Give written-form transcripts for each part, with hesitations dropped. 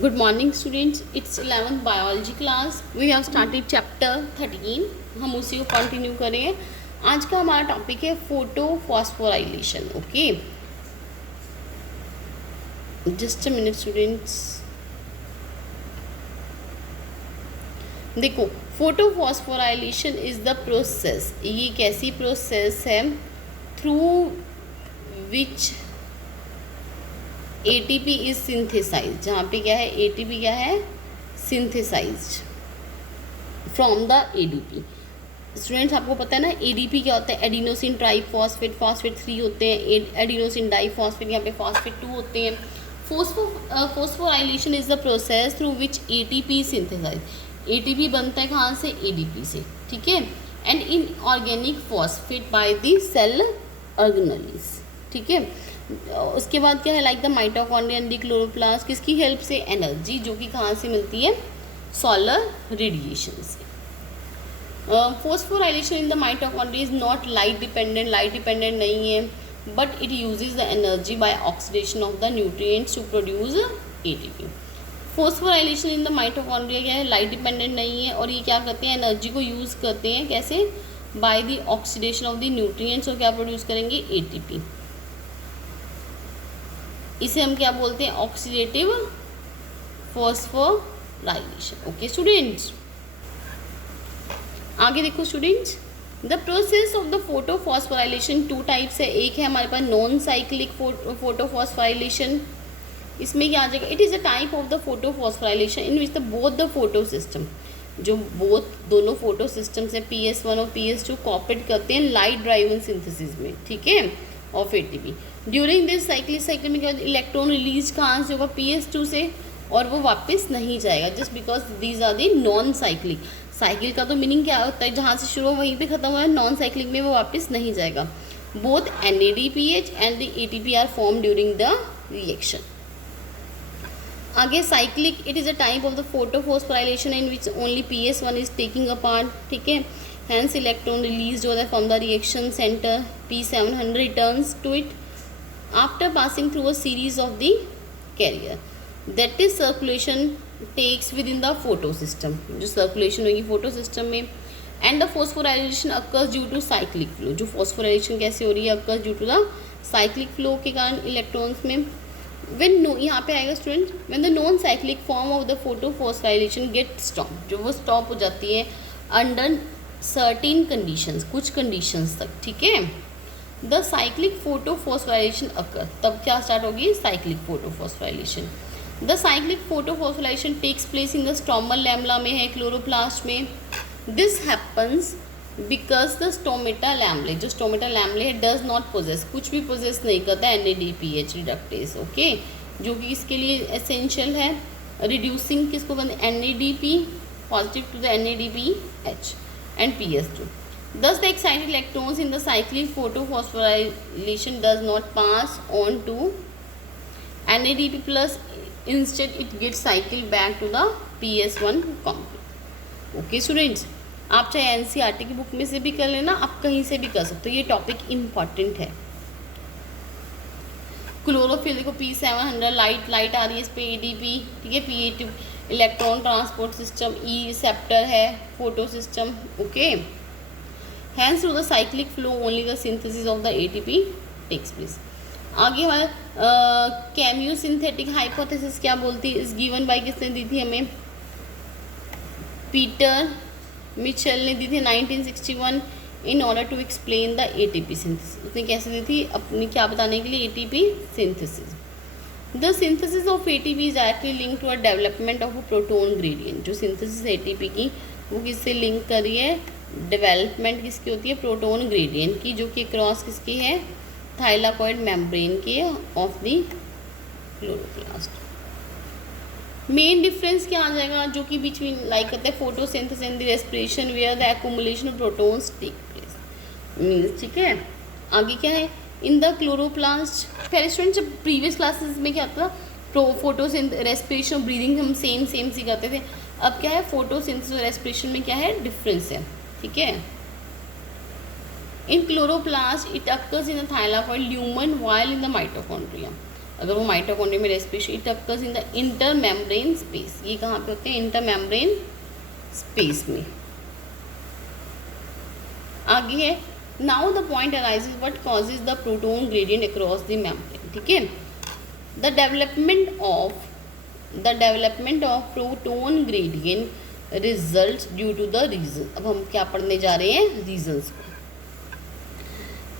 Good morning students, it's 11th biology class. We have started chapter 13. हम उसी को continue करेंगे. आज का हमारा टॉपिक है photophosphorylation. Okay, just a minute students. देखो, photophosphorylation is the process. ये एक ऐसी प्रोसेस है through which ATP is synthesize. जहाँ पे क्या है, ATP क्या है, synthesized from the ADP. Students आपको पता है ना ADP क्या होता है, एडिनोसिन ट्राइफॉस्फेट, फॉस्फेट 3 होते हैं, एडिनोसिन डाइफॉस्फेट, यहाँ पे फॉस्फेट 2 होते हैं. Phosphorylation is the process through which ATP synthesize. ATP बनता है कहाँ से, ADP से. ठीक है. And inorganic phosphate by the cell organelles. ठीक है. उसके बाद क्या है, like the mitochondria and the chloroplast. किसकी हेल्प से, एनर्जी जो कि कहाँ से मिलती है, सोलर रेडिएशन से. Phosphorylation in the mitochondria is not light dependent. Light dependent नहीं है, but it uses the energy by oxidation of the nutrients to produce ATP. Phosphorylation in the mitochondria क्या है, लाइट डिपेंडेंट नहीं है, और ये क्या करते हैं, एनर्जी को यूज़ करते हैं. कैसे, by the oxidation of the nutrients. और क्या प्रोड्यूस करेंगे, ATP. इसे हम क्या बोलते हैं, ऑक्सीडेटिव फॉस्फोराइलेशन. ओके स्टूडेंट्स, आगे देखो students. The process of the photo phosphorylation two types है. एक है हमारे पास नॉन साइक्लिक फोटो फॉस्फोराइलेशन. इसमें क्या आ जाएगा, it is a type of the photophosphorylation in which the both the photo system, जो दोनों फोटो सिस्टम्स है PS1 और PS2 कॉपरेट करते हैं लाइट ड्राइवन सिंथेसिस में. ठीक है, of ATP. During this cycle में क्या होता है, इलेक्ट्रॉन रिलीज कहाँ से होगा, PS2 से, और वो वापस नहीं जाएगा. Just because these are the non cyclic. Cycle का तो मीनिंग क्या होता है, जहाँ से शुरू वहीं पे खत्म हुआ है. नॉन साइक्लिक में वो वापस नहीं जाएगा. Both NADPH and the ATP are form during the reaction. आगे cyclic, it is a type of the photophosphorylation in which only PS1 is taking a part. ठीक है. हैंस इलेक्ट्रॉन रिलीज हो रहा है from the reaction centre. P700 returns to it after passing through a series of the carrier, that is circulation takes within the photosystem. जो circulation होगी photo system में. and the phosphorylation occurs due to cyclic flow. जो phosphorylation कैसे हो रही है, occurs due to the cyclic flow के कारण इलेक्ट्रॉन्स में. when no, यहाँ पे आएगा student, when the non cyclic form of the photo phosphorylation get stopped, जो वो stop हो जाती है under certain conditions, कुछ conditions तक. ठीक है. The cyclic photophosphorylation occur, तब क्या स्टार्ट होगी, cyclic photophosphorylation. The cyclic photophosphorylation takes place in the stromal lamella में है, क्लोरोप्लास्ट में. This happens because the stomata lamellae, जो स्टोमेटा लैमले है, डज नॉट पोजेस, कुछ भी पोजेस नहीं करता NADPH रिडक्टेज. ओके, जो कि इसके लिए एसेंशियल है. रिड्यूसिंग किसको करते, NADP positive to the NADPH and PS2. Thus, the excited electrons in the cyclic photophosphorylation does not pass on to NADP plus. Instead, it gets cycled back to the PS1 complex. Okay, students. आप चाहे NCERT की book में से भी कर लेना, आप कहीं से भी कर सकते हो. ये टॉपिक इम्पॉर्टेंट है. क्लोरोफिल देखो, P700 लाइट आ रही है इस पे, ADP. ठीक है. P8 electron transport system, E receptor है, photosystem. Okay. Hence through the cyclic flow only the synthesis of the ATP takes place. आगे हमारा केमियोसिंथेटिक हाइपोथेसिस क्या बोलती है, इस गिवन बाय किसने दी थी हमें, पीटर मिचेल ने दी थी 1961. In order to explain the ATP synthesis. उसने कैसे दी थी, अपनी क्या बताने के लिए, ATP synthesis. The synthesis of ATP is directly link to a development of a proton gradient. जो सिंथेसिस ATP की वो किससे लिंक करी है, डेवलपमेंट किसकी होती है, प्रोटोन ग्रेडियंट की, जो कि क्रॉस किसकी है, थाइलाकॉइड मेम्ब्रेन के of the chloroplast. Main difference क्या आ जाएगा, जो कि बीच में लाइक करते हैं photosynthesis and the respiration where the accumulation of protons take place means. ठीक है. आगे क्या है, इन द क्लोरोप्लास्ट. पहले स्टूडेंट जब प्रीवियस क्लासेस में क्या था, फोटोसिंथेसिस रेस्पिरेशन ब्रीदिंग हम सेम सी करते थे. अब क्या है, फोटोसिंथेसिस और रेस्पिरेशन में क्या है, डिफरेंस है. ठीक है. इन chloroplast it occurs in the thylakoid lumen while in the mitochondria. अगर वो माइटोकॉन्ड्रिया में respiration, it occurs in the inter membrane space. ये कहाँ पे होते हैं? इंटर मेम्ब्रेन स्पेस में। आगे है, now the point arises what causes the proton gradient across the membrane. ठीक है, the development of proton gradient result due to the reason. अब हम क्या पढ़ने जा रहे हैं? रीजन्स को।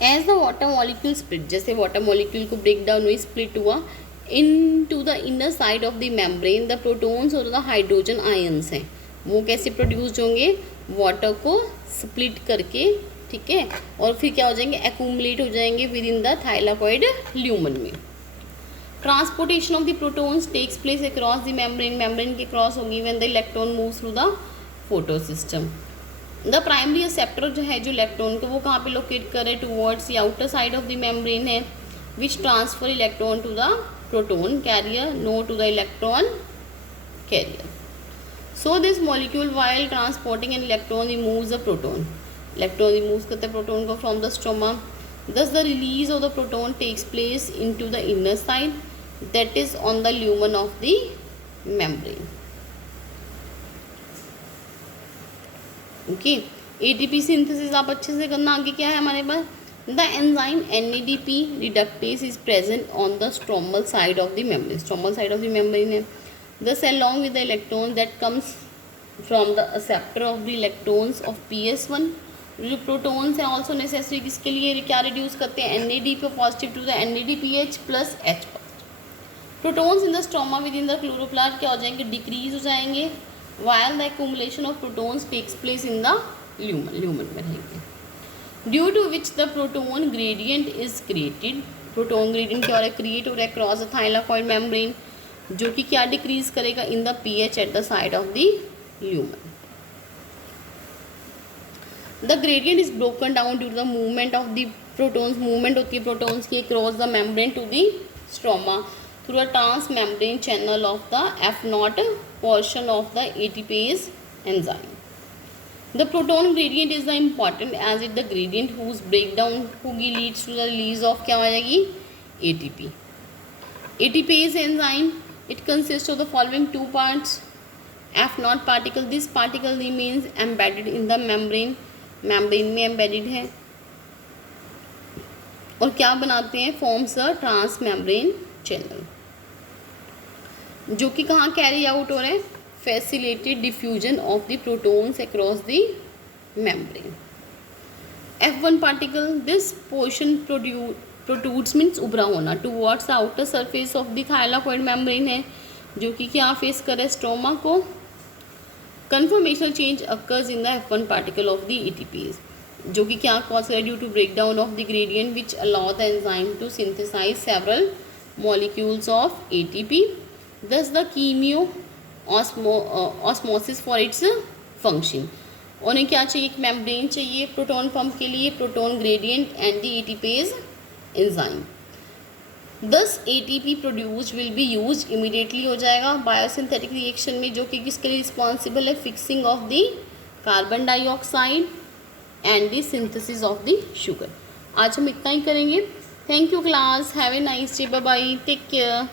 As the water molecule split, जैसे वाटर मॉलिक्यूल को ब्रेक डाउन हुई, स्प्लिट हुआ into the inner side of the membrane, the protons और द हाइड्रोजन आयन्स हैं वो कैसे प्रोड्यूस होंगे? वाटर को स्प्लिट करके, ठीक है, और फिर क्या हो जाएंगे? एक्यूमुलेट हो जाएंगे within the thylakoid lumen में। Transportation of the protons takes place across the membrane, membrane के क्रॉस होगी when the electron moves through the photosystem. The primary acceptor जो है, जो इलेक्ट्रॉन को, वो कहाँ पे लोकेट करे? Towards the outer side of the membrane है, which transfer electron to the proton carrier, no to the electron carrier. So this molecule while transporting an electron removes the proton, electron remove करते हैं proton को from the stroma. Thus the release of the proton takes place into the inner side that is on the lumen of the membrane. Okay, ATP synthesis आप अच्छे से करना। आगे क्या है हमारे पास? The enzyme NADP reductase is present on the stromal side of the membrane, stromal side of the membrane है। Thus along with the electrons that comes from the acceptor of the electrons of PS1, जो protons हैं also necessary किसके लिए? क्या reduce करते हैं? NADP positive to the NADPH plus H positive. Protons in the stroma within the chloroplast क्या हो जाएंगे? डिक्रीज हो जाएंगे, while the accumulation of protons takes place in the lumen में रहेंगे, due to which the proton gradient is created. Proton gradient क्या हो रहा है? क्रिएट हो रहा है क्रॉस द थाइलाकॉइड मेम्ब्रेन, जो कि क्या डिक्रीज करेगा? In the pH at the side of the lumen. The gradient is broken down due to the movement of the protons, movement होती है प्रोटोन्स की cross the membrane to the stroma through a transmembrane channel of the F0 portion of the ATPase enzyme. The proton gradient is the important as it the gradient whose breakdown होगी leads to the release of क्या आ जाएगी? ATP. ATPase enzyme, it consists of the following two parts. F0 particle, this particle remains embedded in the membrane, membrane में embedded है और क्या बनाते हैं? forms a transmembrane channel, जो कि कहाँ कैरी आउट हो रहे हैं? Facilitated diffusion of the protons across the membrane. F1 particle, this portion protrudes means उभरा होना towards the outer surface of the thylakoid membrane है, जो कि क्या फेस करे? स्ट्रोमा को। Conformational change occurs in the F1 particle of the ATPase, जो कि क्या कॉज करे? Due to break down of the gradient which allow the enzyme to synthesize several molecules of ATP। Thus the chemio osmosis for its function। उन्हें क्या चाहिए? एक membrane चाहिए proton pump के लिए, proton gradient and the ATPase enzyme. Thus ATP produced will be use immediately हो जाएगा biosynthetic reaction में, जो कि किसके लिए रिस्पॉन्सिबल है? Fixing of the carbon dioxide and the synthesis of the sugar. आज हम इतना ही करेंगे। Thank you class, have a nice day, bye bye, take care.